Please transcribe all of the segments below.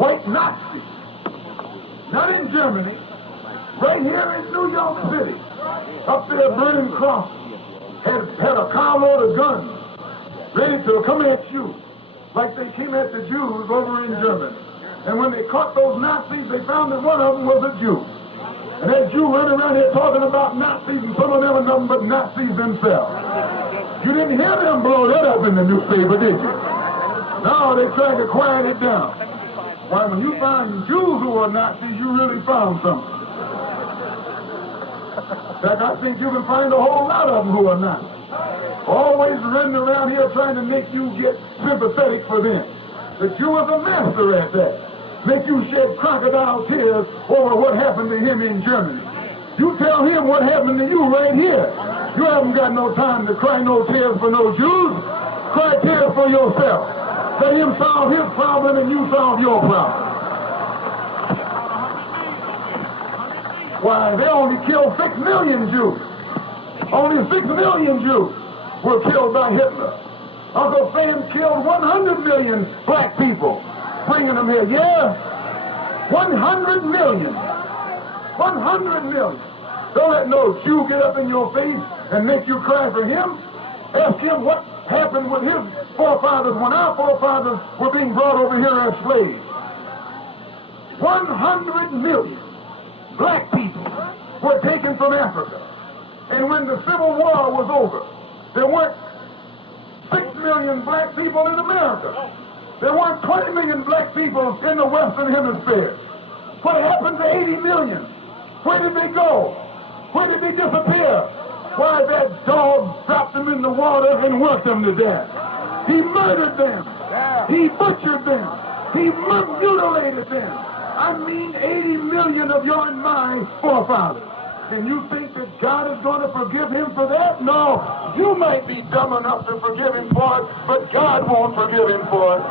white Nazis, not in Germany, right here in New York City, up there burning crosses, had a carload of guns ready to come at you like they came at the Jews over in Germany. And when they caught those Nazis, they found that one of them was a Jew. And that Jew running around here talking about Nazis, and some of them are nothing but Nazis themselves. You didn't hear them blow that up in the newspaper, did you? No, they tried to quiet it down. Why, when you find Jews who are Nazis, you really found something. In fact, I think you can find a whole lot of them who are Nazis. Always running around here trying to make you get sympathetic for them. The Jew is a master at that. Make you shed crocodile tears over what happened to him in Germany. You tell him what happened to you right here. You haven't got no time to cry no tears for no Jews. Cry tears for yourself. Let him solve his problem and you solve your problem. Why, they only killed 6 million Jews. Only 6 million Jews were killed by Hitler. Uncle Sam killed 100 million black people, bringing them here. Yeah, 100 million. 100 million. Don't let no Jew get up in your face and make you cry for him. Ask him what happened with his forefathers when our forefathers were being brought over here as slaves. 100 million black people were taken from Africa. And when the Civil War was over, there weren't 6 million black people in America. There weren't 20 million black people in the Western Hemisphere. What happened to 80 million? Where did they go? Where did they disappear? Why, that dog dropped them in the water and worked them to death. He murdered them. He butchered them. He mutilated them. I mean 80 million of your and my forefathers. And you think that God is going to forgive him for that? No. You might be dumb enough to forgive him for it, but God won't forgive him for it.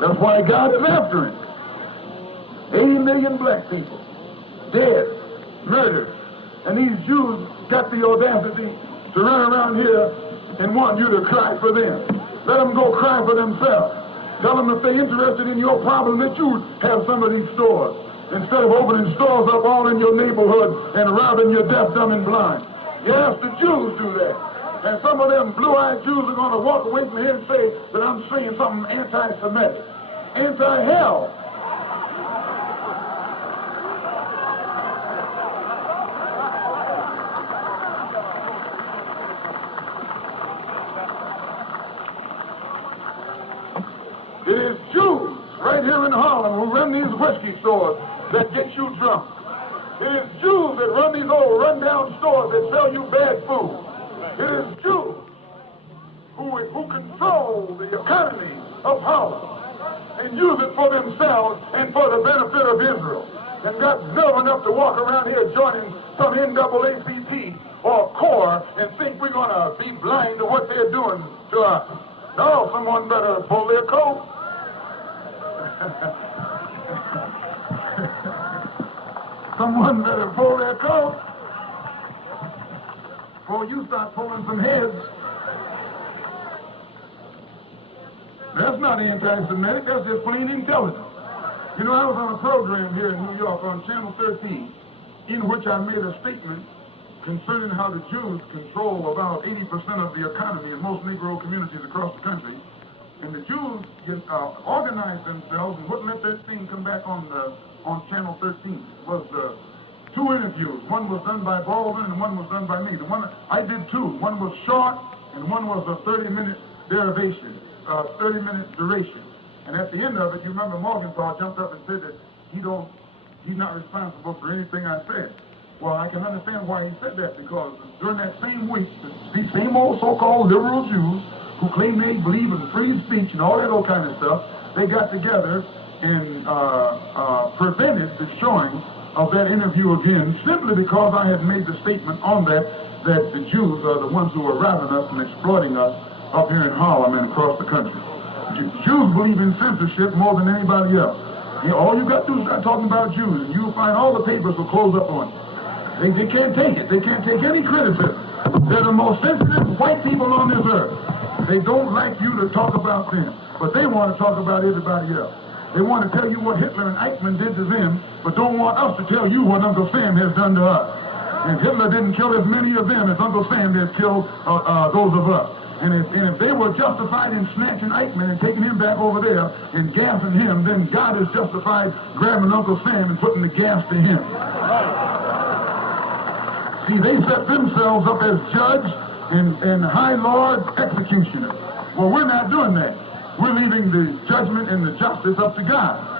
That's why God is after him. 80 million black people dead, murdered. And these Jews got the audacity to run around here and want you to cry for them. Let them go cry for themselves. Tell them if they're interested in your problem that you have some of these stores. Instead of opening stores up all in your neighborhood and robbing your deaf, dumb, and blind. Yes, the Jews do that. And some of them blue-eyed Jews are going to walk away from here and say that I'm saying something anti-Semitic. Anti-hell. It is Jews right here in Harlem who run these whiskey stores that get you drunk. It is Jews that run these old run-down stores that sell you bad food. It is Jews who control the economy of Harlem and use it for themselves and for the benefit of Israel. And got nerve enough to walk around here joining some NAACP or CORE and think we're going to be blind to what they're doing to us. No, someone better pull their coat. Someone better pull their coat before you start pulling some heads. That's not anti-Semitic, that's just plain intelligence. You know, I was on a program here in New York on Channel 13 in which I made a statement concerning how the Jews control about 80% of the economy in most Negro communities across the country. And the Jews organized themselves and wouldn't let that thing come back on Channel 13. It was 2 interviews. One was done by Baldwin and one was done by me. The one I did 2. One was short and one was a 30-minute derivation, 30-minute duration. And at the end of it, you remember Morgenthau jumped up and said that he's not responsible for anything I said. Well, I can understand why he said that, because during that same week, these same old so-called liberal Jews who claim they believe in free speech and all that old kind of stuff, they got together and prevented the showing of that interview again simply because I had made the statement on that the Jews are the ones who are robbing us and exploiting us up here in Harlem and across the country. Jews believe in censorship more than anybody else. All you got to do is start talking about Jews, and you'll find all the papers will close up on you. They can't take it. They can't take any criticism. They're the most sensitive white people on this earth. They don't like you to talk about them, but they want to talk about everybody else. They want to tell you what Hitler and Eichmann did to them, but don't want us to tell you what Uncle Sam has done to us. And Hitler didn't kill as many of them as Uncle Sam has killed those of us. And if they were justified in snatching Eichmann and taking him back over there and gassing him, then God is justified grabbing Uncle Sam and putting the gas to him. See, they set themselves up as judge and high lord executioner. Well, we're not doing that. We're leaving the judgment and the justice up to God.